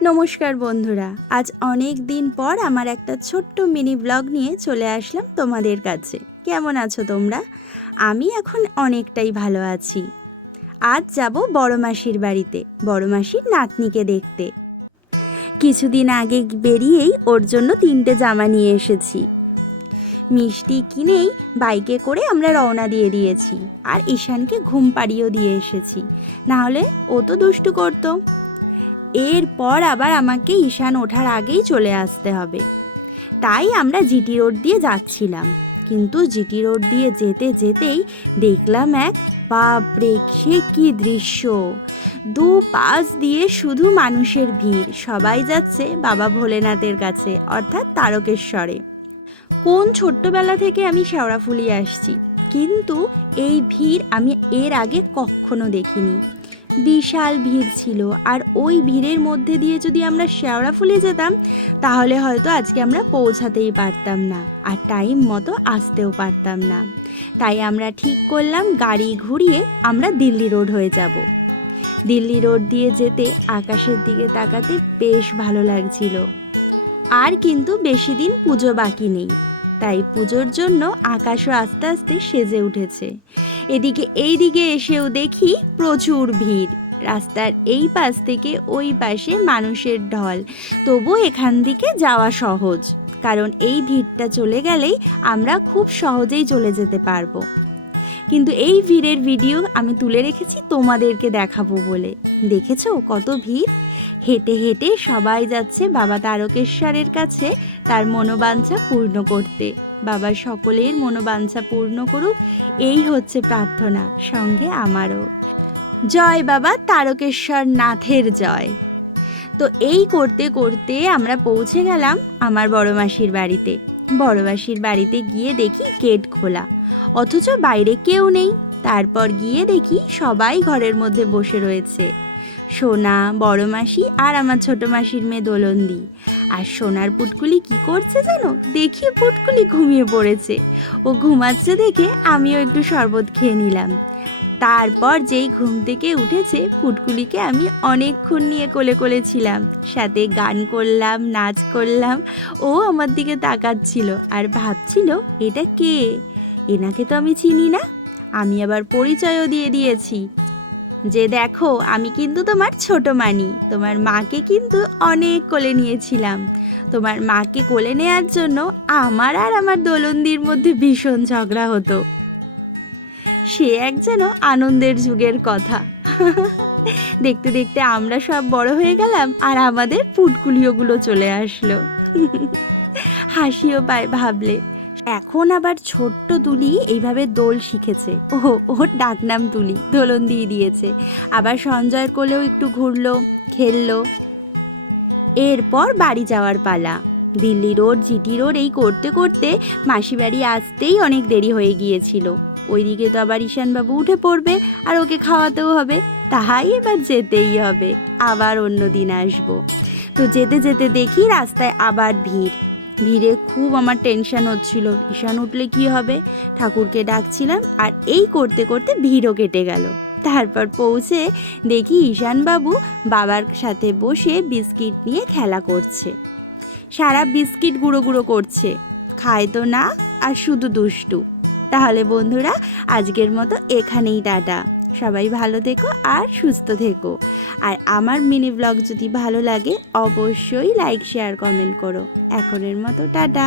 নমস্কার বন্ধুরা, আজ অনেক দিন পর আমার একটা ছোট্ট মিনি ব্লগ নিয়ে চলে আসলাম তোমাদের কাছে। কেমন আছো তোমরা? আমি এখন অনেকটাই ভালো আছি। আজ যাব বড় মাসির বাড়িতে, বড় মাসির নাতনিকে দেখতে। কিছুদিন আগে বেরিয়েই ওর জন্য 3টে জামা নিয়ে এসেছি। মিষ্টি কিনেই বাইকে করে আমরা রওনা দিয়ে দিয়েছি, আর ঈশানকে ঘুম পাড়িয়েও দিয়ে এসেছি, নাহলে ও তো দুষ্টু করতো। এরপর আবার আমাকে ঈশান ওঠার আগেই চলে আসতে হবে, তাই আমরা জিটি রোড দিয়ে যাচ্ছিলাম। কিন্তু জিটি রোড দিয়ে যেতে যেতেই দেখলাম এক বাপরে, সে কি দৃশ্য! দুপাশ দিয়ে শুধু মানুষের ভিড়, সবাই যাচ্ছে বাবা ভোলেনাথের কাছে, অর্থাৎ তারকেশ্বরে। কোন ছোট্টবেলা থেকে আমি শেওড়াফুলি আসছি, কিন্তু এই ভিড় আমি এর আগে কখনো দেখিনি। বিশাল ভিড় ছিল, আর ওই ভিড়ের মধ্যে দিয়ে যদি আমরা শেওড়াফুলি যেতাম তাহলে হয়তো আজকে আমরা পৌঁছাতেই পারতাম না, আর টাইম মতো আসতেও পারতাম না। তাই আমরা ঠিক করলাম গাড়ি ঘুরিয়ে আমরা দিল্লি রোড হয়ে যাব। দিল্লি রোড দিয়ে যেতে আকাশের দিকে তাকাতে বেশ ভালো লাগছিল। আর কিন্তু বেশি দিন পুজো বাকি নেই, তাই পুজোর জন্য আকাশও আস্তে আস্তে সেজে উঠেছে। এই দিকে এসেও দেখি প্রচুর ভিড়, রাস্তার এই পাশ থেকে ওই পাশে মানুষের ঢল। তবু এখান থেকে যাওয়া সহজ, কারণ এই ভিড়টা চলে গেলেই আমরা খুব সহজেই চলে যেতে পারবো। কিন্তু এই ভিড়ের ভিডিও আমি তুলে রেখেছি তোমাদেরকে দেখাবো বলে। দেখেছো কত ভিড়? হেঁটে হেঁটে সবাই যাচ্ছে বাবা তারকেশ্বরের কাছে তার মনোবাঞ্ছা পূর্ণ করতে। বাবা সকলের মনোবাঞ্ছা পূর্ণ করুক, এই হচ্ছে প্রার্থনা, সঙ্গে আমারও। জয় বাবা তারকেশ্বর নাথের জয়। তো এই করতে করতে আমরা পৌঁছে গেলাম আমার বড় মাসির বাড়িতে। বড় মাসির বাড়িতে গিয়ে দেখি গেট খোলা, অথচ বাইরে কেউ নেই। তারপর গিয়ে দেখি সবাই ঘরের মধ্যে বসে রয়েছে। সোনা, বড় মাসি আর আমার ছোট মাসির মেয়ে দোলন্দি। আর সোনার পুটকুলি কি করছে জানো? দেখি পুটকুলি ঘুমিয়ে পড়েছে। ও ঘুমাচ্ছে দেখে আমিও একটু শরবত খেয়ে নিলাম। তারপর যেই ঘুম থেকে উঠেছে পুটকুলিকে আমি অনেকক্ষণ নিয়ে কোলে কোলে ছিলাম, সাথে গান করলাম, নাচ করলাম। ও আমার দিকে তাকাচ্ছিল আর ভাবছিল এটা কে, এনাকে তো আমি চিনি না। আমি আবার পরিচয়ও দিয়ে দিয়েছি যে দেখো আমি কিন্তু তোমার ছোট মানি, তোমার মাকে কিন্তু অনেক কোলে নিয়েছিলাম। তোমার মাকে কোলে নেওয়ার জন্য আমার আর আমার দোলন্দির মধ্যে ভীষণ ঝগড়া হতো। সে এক যেন আনন্দের যুগের কথা। দেখতে দেখতে আমরা সব বড় হয়ে গেলাম, আর আমাদের পুটকুলিওগুলো চলে আসলো। হাসিও পায় ভাবলে। এখন আবার ছোট্ট তুলি এইভাবে দোল শিখেছে। ওর ডাকনাম তুলি, দোলন দিয়ে দিয়েছে। আবার সঞ্জয়ের কোলেও একটু ঘুরলো, খেললো। এরপর বাড়ি যাওয়ার পালা। দিল্লি রোড, জিটি রোড এই করতে করতে মাসি বাড়ি আসতেই অনেক দেরি হয়ে গিয়েছিল। ওইদিকে তো আবার ঈশানবাবু উঠে পড়বে, আর ওকে খাওয়াতেও হবে। তাই এবার যেতেই হবে, আবার অন্য দিন আসবো। তো যেতে যেতে দেখি রাস্তায় আবার ভিড়। ভিড়ে খুব আমার টেনশন হচ্ছিল, ঈশান উঠলে কি হবে। ঠাকুরকে ডাকছিলাম, আর এই করতে করতে ভিড়ও কেটে গেল। তারপর পৌঁছে দেখি ঈশানবাবু বাবার সাথে বসে বিস্কিট নিয়ে খেলা করছে। সারা বিস্কিট গুঁড়ো গুঁড়ো করছে, খায় তো না, আর শুধু দুষ্টু। তাহলে বন্ধুরা, আজকের মতো এখানেই টাটা। সবাই ভালো থেকো আর সুস্থ থেকো। আর আমার মিনি ব্লগ যদি ভালো লাগে অবশ্যই লাইক, শেয়ার, কমেন্ট করো। এখনের মতো টাটা।